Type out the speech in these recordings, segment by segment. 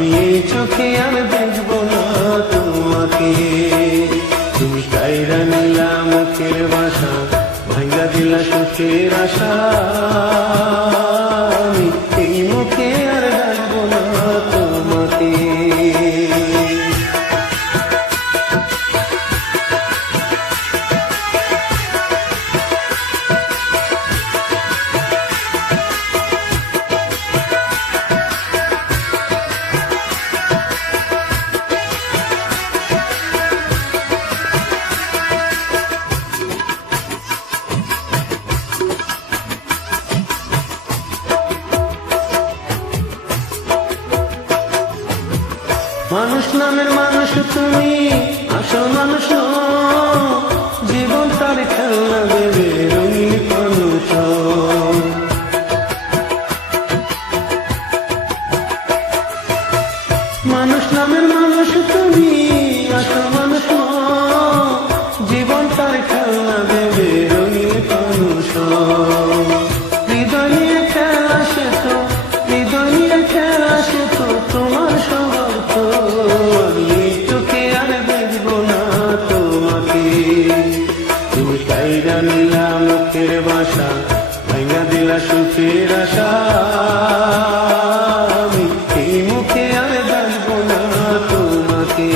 আমি এই চোখে আর দেখবো না তোমাকে। তুমি কাইরা নিলা মুখের ভাষা, ভাঙ্গা দিলা সুখের আশা, আমি এই মুখে আর ডাকবো না তোমাকে। মানুষ নামের মানুষ তুমি, আসল মানুষ জীবন তার খেলনা দেবে রঙিন মানুষ। মানুষ নামের মানুষ তুমি, আসল মানুষ জীবন তার খেলনা দেবে রঙিন মানুষ। হৃদয় নিয়ে খেলা সে তো, হৃদয় নিয়ে খেলা সে তো তোমার স্বভাব তো। আমি চোখে আর দেখবো না তোমাকে। তুমি কাইরা নিলা মুখের ভাষা, ভাঙা দিলা সুখের আশা, আমি এই মুখে আর দেখবো না তোমাকে।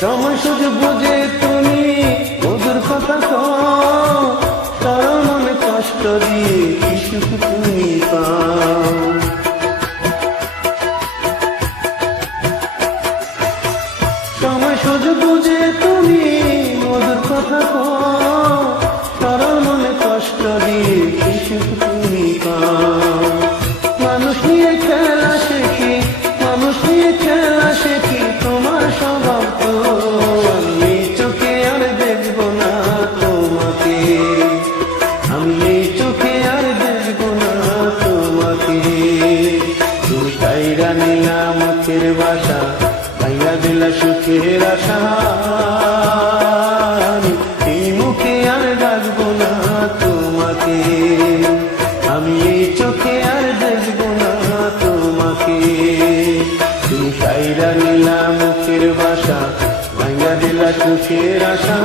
সময় সুযোগ বুঝে তুমি ওদের কথা কও, তার মনে কষ্ট দিয়ে কি সুখ তুমি পাও। সময় সুযোগ বুঝে তুমি ওদের কথা কও, তার মনে কষ্ট দিয়ে কি সুখ তুমি পাও। মানুষ নিয়ে খেলা শেখি, মানুষ নিয়ে খেলা শেখি তোমার স্বভাব তো। আমি চোখে আর দেখবো না তোমাকে, আমি এই চোখে আর দেখবো না তোমাকে। তুমি কাইরা নিলা মুখের ভাষা, ভাইয়া দিলা সুখের আশা, আমি এই মুখে আর ডাকবো না তোমাকে। আমি এই চোখে আর দেখবো না তোমাকে। তুমি কাইরা নিলা মুখের ভাষা, ভাঙ্গা দিলা সুখের আশা।